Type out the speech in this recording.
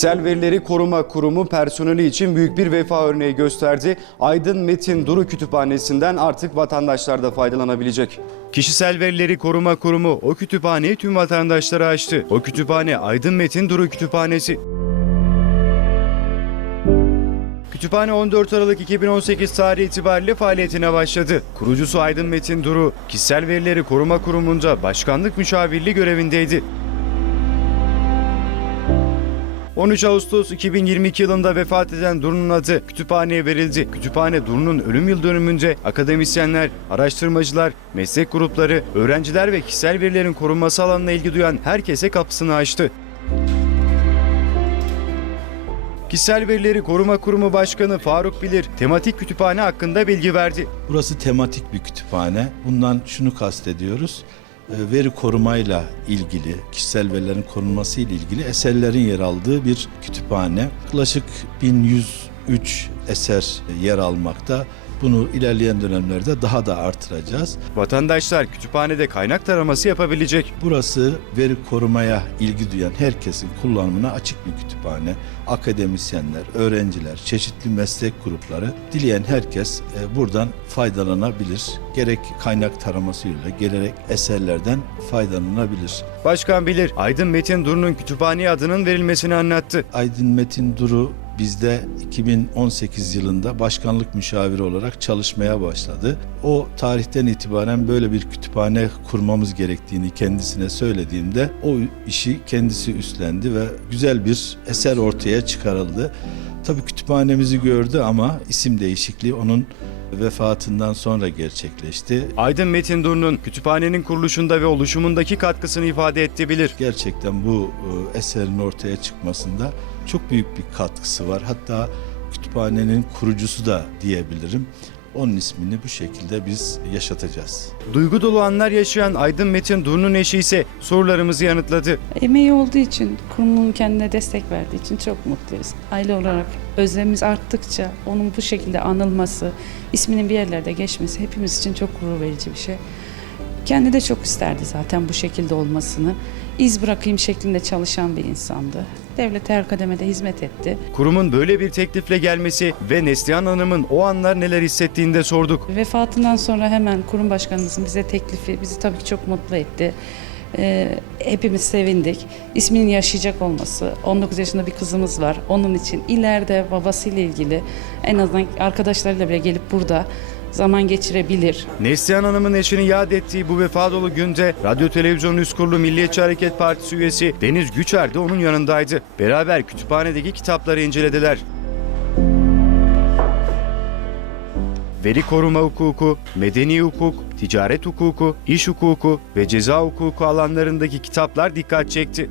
Kişisel Verileri Koruma Kurumu personeli için büyük bir vefa örneği gösterdi. Aydın Metin Duru Kütüphanesi'nden artık vatandaşlar da faydalanabilecek. Kişisel Verileri Koruma Kurumu o kütüphaneyi tüm vatandaşlara açtı. O kütüphane Aydın Metin Duru Kütüphanesi. Kütüphane 14 Aralık 2018 tarihi itibariyle faaliyetine başladı. Kurucusu Aydın Metin Duru, Kişisel Verileri Koruma Kurumu'nda başkanlık müşavirliği görevindeydi. 13 Ağustos 2022 yılında vefat eden Duru'nun adı kütüphaneye verildi. Kütüphane Duru'nun ölüm yıl dönümünde akademisyenler, araştırmacılar, meslek grupları, öğrenciler ve kişisel verilerin korunması alanına ilgi duyan herkese kapısını açtı. Kişisel Verileri Koruma Kurumu Başkanı Faruk Bilir, tematik kütüphane hakkında bilgi verdi. Burası tematik bir kütüphane. Bundan şunu kastediyoruz. E, Veri korumayla ilgili, kişisel verilerin korunması ile ilgili eserlerin yer aldığı bir kütüphane. Yaklaşık 1103 eser yer almakta. Bunu ilerleyen dönemlerde daha da artıracağız. Vatandaşlar kütüphanede kaynak taraması yapabilecek. Burası veri korumaya ilgi duyan herkesin kullanımına açık bir kütüphane. Akademisyenler, öğrenciler, çeşitli meslek grupları, dileyen herkes e, buradan faydalanabilir. Gerek kaynak taramasıyla, gerek eserlerden faydalanabilir. Başkan Bilir, Aydın Metin Duru'nun kütüphaneye adının verilmesini anlattı. Aydın Metin Duru bizde 2018 yılında başkanlık müşaviri olarak çalışmaya başladı. O tarihten itibaren böyle bir kütüphane kurmamız gerektiğini kendisine söylediğimde o işi kendisi üstlendi ve güzel bir eser ortaya çıkarıldı. Tabii kütüphanemizi gördü ama isim değişikliği onun vefatından sonra gerçekleşti. Aydın Metin Duru'nun kütüphanenin kuruluşunda ve oluşumundaki katkısını ifade etti Bilir. gerçekten bu e, eserin ortaya çıkmasında çok büyük bir katkısı var. Hatta kütüphanenin kurucusu da diyebilirim. Onun ismini bu şekilde biz yaşatacağız. Duygu dolu anlar yaşayan Aydın Metin Duru'nun eşi ise sorularımızı yanıtladı. Emeği olduğu için, kurumun kendine destek verdiği için çok mutluyuz. Aile olarak özlemimiz arttıkça onun bu şekilde anılması, isminin bir yerlerde geçmesi hepimiz için çok gurur verici bir şey. Kendi de çok isterdi zaten bu şekilde olmasını. İz bırakayım şeklinde çalışan bir insandı. Devlet her kademede hizmet etti. Kurumun böyle bir teklifle gelmesi ve Neslihan Hanım'ın o anlar neler hissettiğini de sorduk. Vefatından sonra hemen kurum başkanımızın bize teklifi bizi tabii ki çok mutlu etti. Ee, hepimiz sevindik. İsminin yaşayacak olması, 19 yaşında bir kızımız var. Onun için ileride babasıyla ilgili en azından arkadaşlarıyla bile gelip burada zaman geçirebilir. Neslihan Hanım'ın eşini yad ettiği bu vefa dolu günde Radyo Televizyon Üst Kurulu Milliyetçi Hareket Partisi üyesi Deniz Güçer de onun yanındaydı. Beraber kütüphanedeki kitapları incelediler. Veri koruma hukuku, medeni hukuk, ticaret hukuku, iş hukuku ve ceza hukuku alanlarındaki kitaplar dikkat çekti.